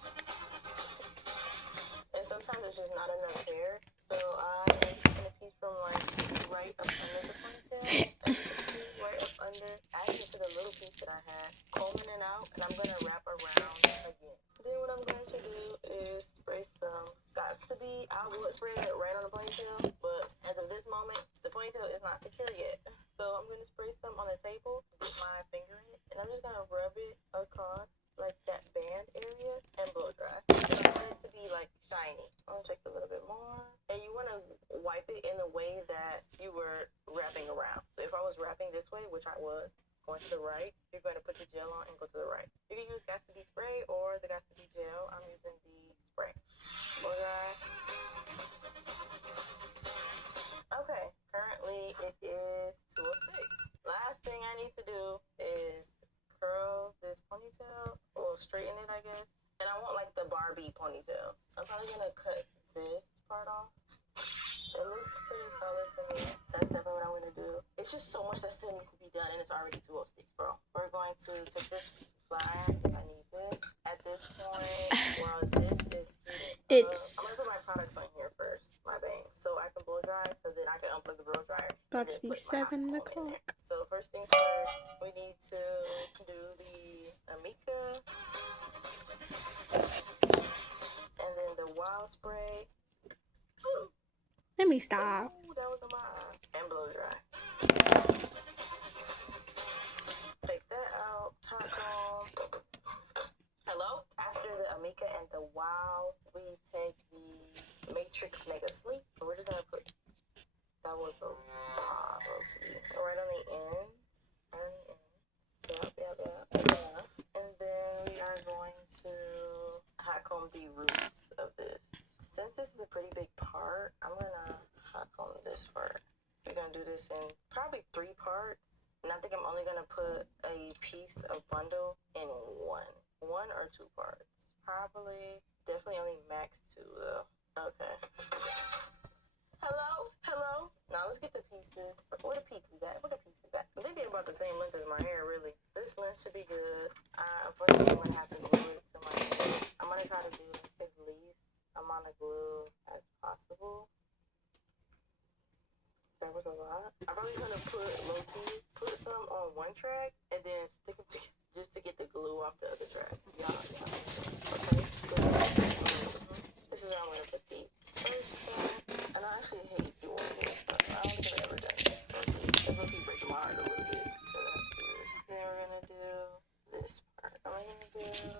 And sometimes it's just not enough hair. So I am taking a piece from like right up under the ponytail. As you can see, right up under, adding it to the little piece that I had. Combing it out, and I'm gonna wrap around again. Then what I'm going to do is spray some. Got to be, I would spray it right on the ponytail, but as of this moment, the ponytail is not secure yet. So I'm gonna spray some on the table, dip my finger in it, and I'm just gonna rub it across like that band area and blow dry. And I want it to be like shiny. I'm gonna take a little bit more, and you want to wipe it in a way that you were wrapping around. So if I was wrapping this way, which I was going to the right, you're going to put your gel on and go to the right. You can use Got2b spray or the Got2b gel. I'm using the spray. Blow dry. Okay, currently it is 2:06. Last thing I need to do is curl this ponytail, or straighten it, I guess. And I want like the Barbie ponytail. So I'm probably gonna cut this part off. It looks pretty solid to me. That's definitely what I'm gonna do. It's just so much that still needs to be done, and it's already 2:06, bro. We're going to take this flat iron, because I need this. At this point, while this is heating up, I'm gonna put my products on here first, my bangs, so I can blow dry, so then I can unplug the blow dryer. About to be 7 o'clock. So first things first, we need to do the Amika, and then the Wild Spray. Let me stop. Ooh, that was a mine. And blow dry. Take that out. Hot comb. Hello? After the Amika and the Wow, we take the Matrix Mega Sleep. We're just gonna put, that was a lot of tea. Right on the end. Right on the end. Yeah. And then we are going to hot comb the roots of this. Since this is a pretty big part, I'm gonna hot comb this part. We're gonna do this in probably 3 parts. And I think I'm only gonna put a piece of bundle in one or 2 parts. Probably, definitely only max 2 though. Okay. Hello. Now let's get the pieces. Where the pieces at? They be about the same length as my hair, really. This length should be good. Unfortunately, I'm gonna have to glue it to my hair. I'm gonna try to do at least amount of glue as possible. That was a lot. I'm probably gonna put some on one track and then stick them together just to get the glue off the other track. Yeah. Okay. This is how I'm gonna put the first one. And I actually hate doing this, but I don't think I've ever done this. It's gonna keep breaking my heart a little bit to have to do this. Then we're gonna do this part. I'm gonna do this, and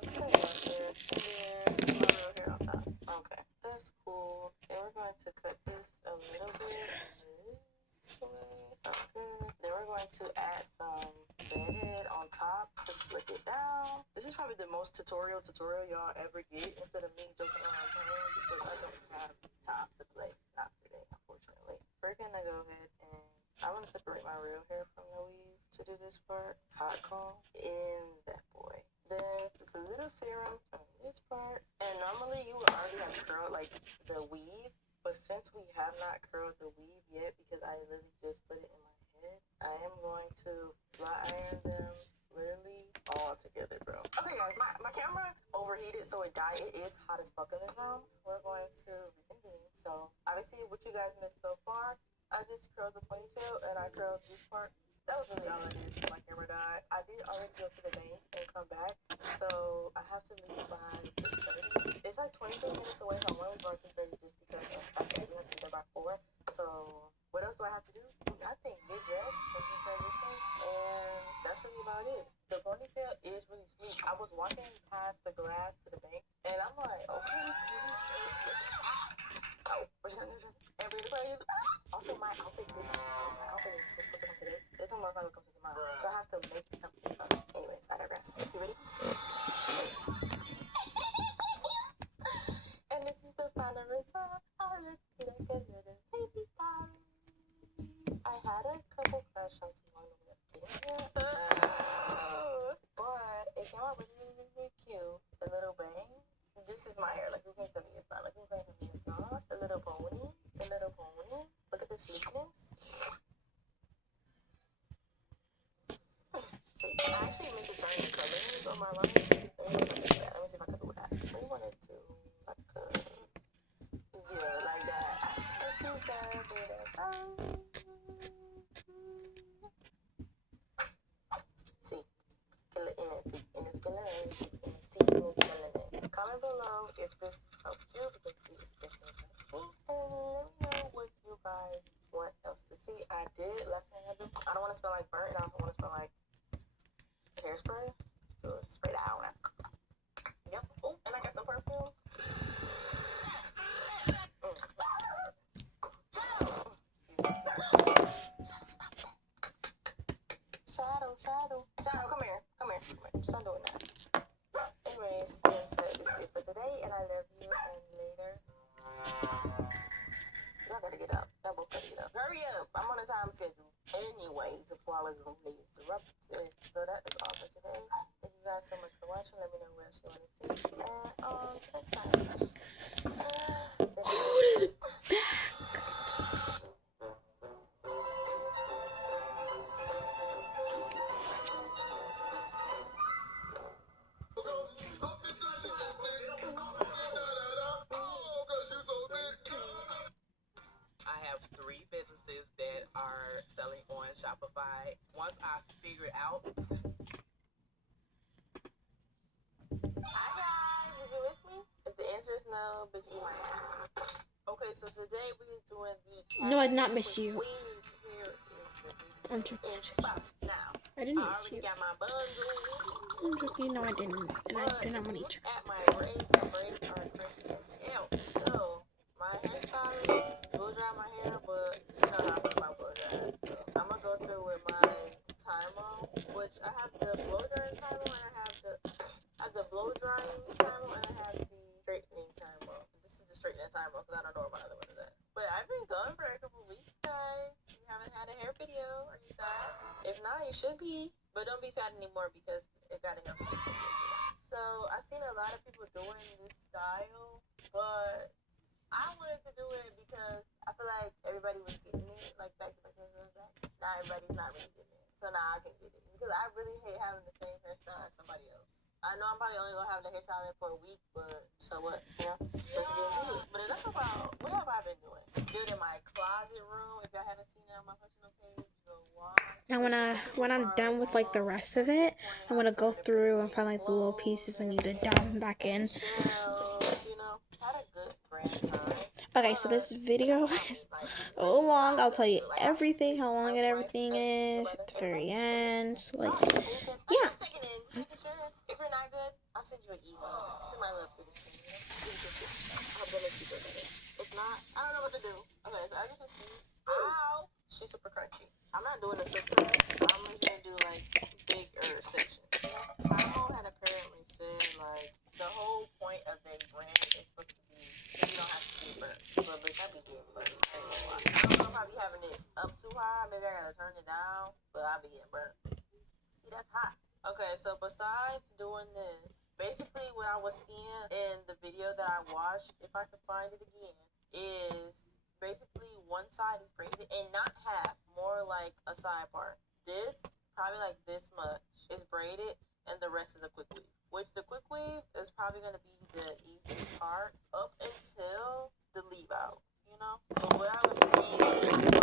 then my real hair on top. Okay, that's cool. And we're going to cut this a little bit this way. Okay. Then we're going to add some bedhead on top to slick it down. This is probably the most tutorial y'all ever get, instead of me joking around playing, because I don't have time to play. Not today, unfortunately. We're gonna go ahead and I'm gonna separate my real hair from the weave to do this part. Hot comb in that boy. Then it's a little serum on this part. And normally you would already have curled like the weave, but since we have not curled the weave yet, because I literally just put it in my head, I am going to flat iron them literally all together, bro. Okay guys, my camera overheated, so it died. It is hot as fuck in this room. We're going to reconvene. So obviously what you guys missed so far, I just curled the ponytail and I curled this part. That was really all I did since my camera died. I did already go to the bank and come back, so I have to leave by 3:30. It's like 23 minutes away, so I'm running by 3:30 just because of traffic. We have to be there by 4. So what else do I have to do? Nothing. Get dressed, take your transition, and that's really about it. The ponytail is really sweet. I was walking past the glass to the bank, and I'm like, okay, ponytail is slick. So we're just gonna do every day. Also, my outfit is supposed to come today. This one was not gonna come tomorrow, so I have to make something up. Anyways, I digress. You ready? And this is the final result. I look like a little baby doll. I had a couple crush shots along the way of getting here, but it came out really cute. The little bang. This is my hair. Like, you can't tell me it's not. Like, you can't tell me it's not. The little pony. Look at the sleekness. See, I actually made the turn the colors on my line. Let me see if I can do that. We wanted to like that. She said see. Comment below if this helped you because it definitely helped me. And let me know what you guys want else to see. I did last thing I do. I don't want to smell like burnt. I also want to smell like hairspray. So spray that out. Yep. Oh, and I got some perfume. Shadow, come here. Stop doing that. Anyways, that's it for today, and I love you, and later. Y'all gotta get up. Y'all both gotta get up. Hurry up. I'm on a time schedule. Anyways, before I was rudely interrupted. So that is all for today. Thank you guys so much for watching. Let me know what else you want to see. And next time. Oh, it is back. I have 3 businesses that are selling on Shopify. Once I figure out. Hi guys, did you miss me? If the answer is no, bitch, eat my ass. Okay, so today we're doing the. No, I did not miss you. Here is I'm the joking. now. I didn't I miss already you. got my bundle. I'm joking. No, I didn't. And I did not want to eat you. At my braids are crispy as hell. So my hairstylist blow dry my hair, but you know how I feel about blow dry. So I'm gonna go through with my Tymo, which I have the blow drying Tymo and I have the blow drying Tymo and I have the straightening Tymo. This is the straightening Tymo because I don't know what my other one is at. But I've been gone for a couple weeks, guys. You haven't had a hair video. Are you sad? If not, you should be. But don't be sad anymore because it got a hair video. So I've seen a lot of people doing this style, but I wanted to do it because I feel like everybody was getting it, like back to back. Now everybody's not really getting it, so now I can get it because I really hate having the same hairstyle as somebody else. I know I'm probably only gonna have the hairstyle in for a week, but so what? You know, let's get into it. But enough about what have I been doing? Building my closet room. If y'all haven't seen it on my personal page, go watch. Now when I'm done with like the rest of it, I'm gonna go through and find like the little pieces I need to dive back in. Shells, you know, had a good grand time. Okay, so this video is a little long. I'll tell you everything, how long everything is at the very end. So, like, yeah. If you're not good, I'll send you an email. Send my love through the screen. I'm gonna keep it better. If not, I don't know what to do. Okay, so I just see. Ow! She's super crunchy. I'm not doing a super. I'm just gonna do like bigger sections. Tymo had apparently said like the whole point of their brand is supposed to be you don't have to get burnt. But bitch, I be getting burnt. I don't know if I be having it up too high. Maybe I gotta turn it down. But I be getting burnt. See, that's hot. Okay, so besides doing this, basically what I was seeing in the video that I watched, if I can find it again, is basically one side is braided and not half, more like a side part. This, probably like this much, is braided and the rest is a quick weave. Which the quick weave is probably going to be the easiest part up until the leave out, you know? But what I was seeing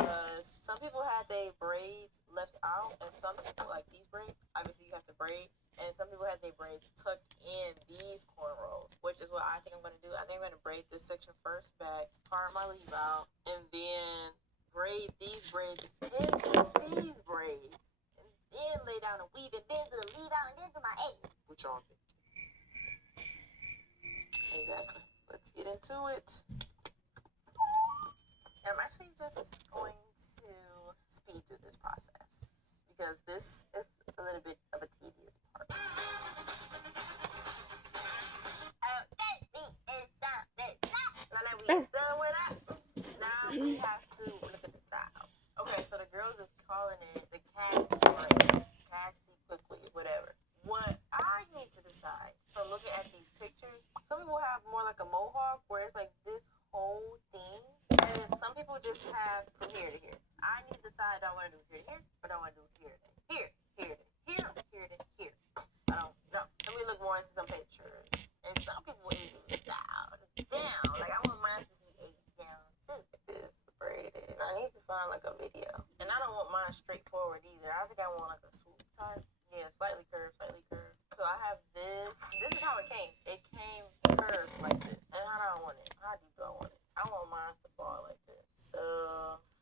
was some people had their braids left out and some people, like these braids, obviously you have to braid, and some people had their braids tucked in these cornrows, which is what I think I'm going to do. I think I'm going to braid this section first back, part my leave out, and then braid these braids into these braids, and then lay down a weave, and then do the leave out, and then do my edges. What y'all think? Exactly. Let's get into it. And I'm actually just going to speed through this process because this is a little bit of a tedious part. Now that we're done with that, now we have to look at the style. Okay, so the girls is calling it the Cassie braid, Cassie quick weave, whatever. What I need to decide from looking at these pictures, some people have more like a mohawk where it's like this whole thing, and then some people just have from here to here. I need to decide, do I want to do here to here, or do I want to do here to here, here to here, here to here. I don't know. Let me look more into some pictures. And some people even do down. Like I want mine to be a down too. This braided. I need to find like a video. And I don't want mine straightforward either. I think I want like a swoop type. Yeah, slightly curved, slightly curved. This is how it came. It came curved like this. And how do I want it? How deep do I want it? I want mine to fall like this. So,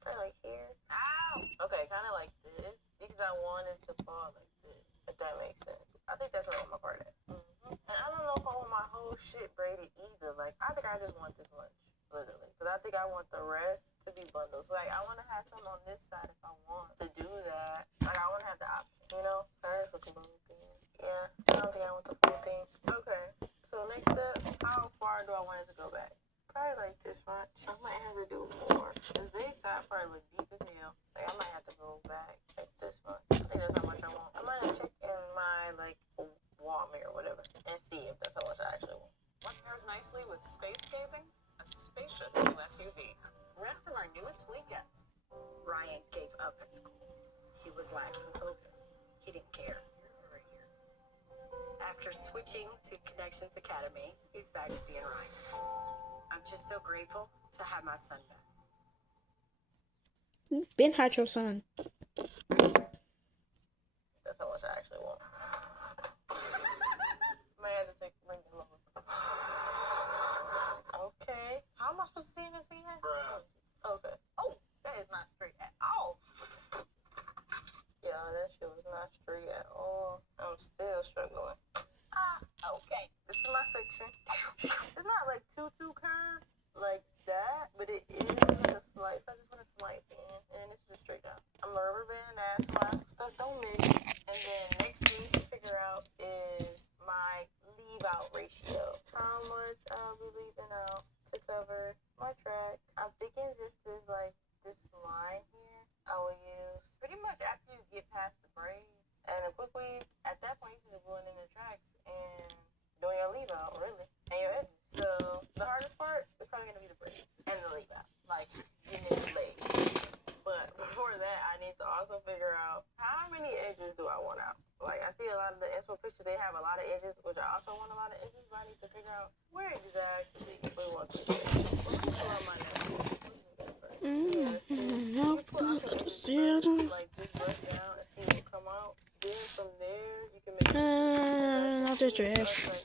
probably like here. Ow! Okay, kind of like this. Because I want it to fall like this. If that makes sense. I think that's where I want my part at. And I don't know if I want my whole shit braided either. Like, I think I just want this much. Literally. Because I think I want the rest to be bundles. Like, I want to have some on this side if I want to do that. Like, I want to have the option, you know? Hers look a little thin. Yeah, I don't think I want the full thing. Okay, so next up, how far do I want it to go back? Probably like this much. I might have to do more. Because this side probably look deep as hell. Like, I might have to go back like this much. I think that's how much I want. I might have to check in my, like, wall mirror or whatever and see if that's how much I actually want. What pairs nicely with space gazing? A spacious new SUV. Rent from our newest weekend. Ryan gave up at school. He was lacking focus. He didn't care. After switching to Connections Academy, he's back to being Ryan. I'm just so grateful to have my son back. Ben had your son. That's how much I actually want. Might have to bring them over. Okay. How am I supposed to see this again? Okay. Oh, that is not straight at all. Yeah, that shit was not straight at all. I'm still struggling. Okay. This is my section. It's not like too curved like that, but it is like a slight. I just want to slight in, and it's just straight down. I'm a rubber band ass. My stuff don't mix. And then next thing to figure out is my leave out ratio. How much I'll be leaving out to cover my track. I'm thinking just this like this line here. I will use pretty much after you get past the braids and a quick weave. At that point, you just going in the tracks and doing your leave out, really, and your edges. So the hardest part is probably gonna be the braids and the leave out, like getting it laid. But before that, I need to also figure out how many edges do I want out. Like, I see a lot of the inspo pictures, they have a lot of edges, which I also want a lot of edges, but I need to figure out where exactly we want to do. Like, just brush down and see what come out. Then from there, you can make Not distractions.